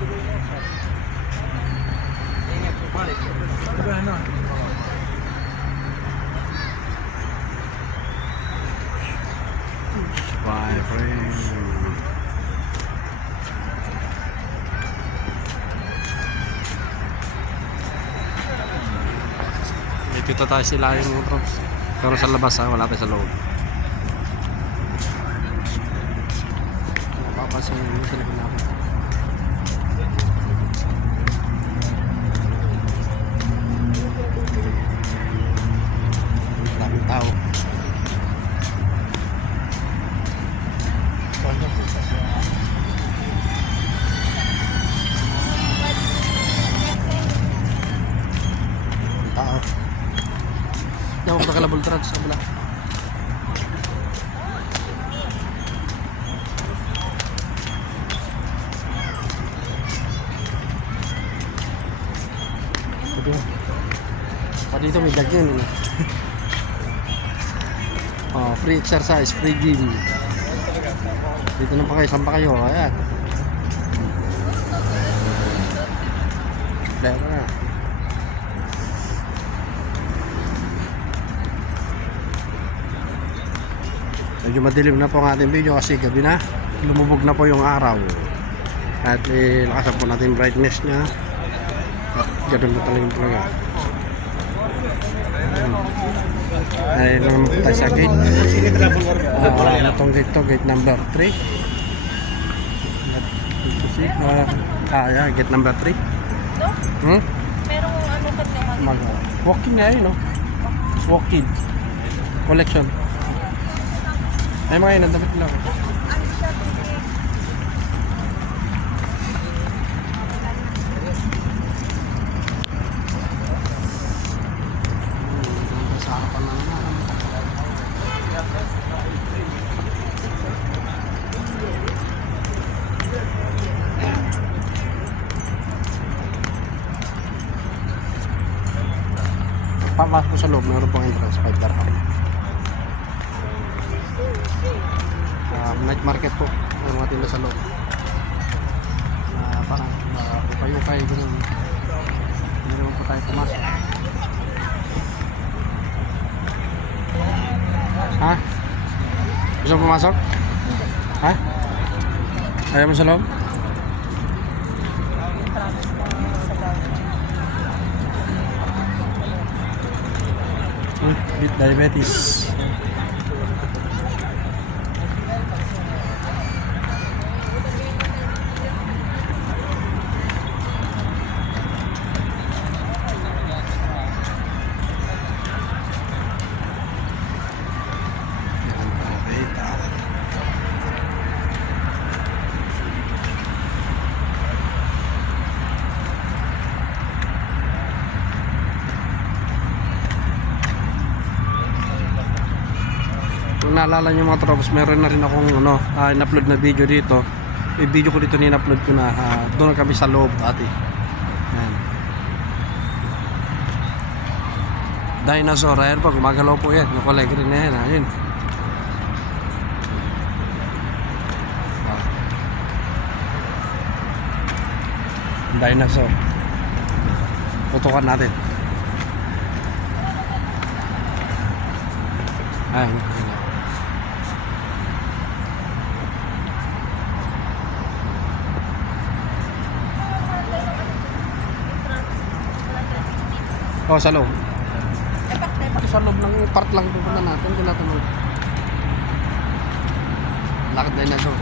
Bye, friend. Dito tayo sila yung troops. Pero sa labas ha, wala tayo sa loob. Napapansin nyo sila ginagawa. Daming tao. Tao. Diyan ako nakalabol trans sa kabila. Dito may dagyan. Oh, free exercise, free gym. Dito na pa kayo, saan pa kayo? Ayan. Lero na. Medyo madilim na po ang ating video kasi gabi na. Lumubog na po yung araw. At lakasan po natin brightness nya. At ganun na talaga. Ay naman po tayo sa gate. Itong gate to, gate number 3. Yeah, gate number 3. Hmm? Merong ano ka naman? Walking nga yun, no? Walking. Collection. Ay mga yun, ang damit lang. Papasok po sa loob, meron pong entrance, 5 dirham. Night market po, meron mga tinda sa loob. Parang upay-upay, gano'n. Hindi naman po tayo pumasok. Ha? Gusto mo pumasok? Ha? Ayaw mo sa loob? Diabetes. Kung naalala nyo mga troops, meron na rin akong in-upload na video dito. Yung video ko dito in-upload ko na doon kami sa loob dati. Ayan. Dinosaur, ayan po, gumagalaw po yan. Nakuleg rin na yan, ayun. Dinosaur. Tutukan natin. Ayan. Oh, sa loob. Sa loob ng park lang pupunta natin. Kung natin lakad dinosaur.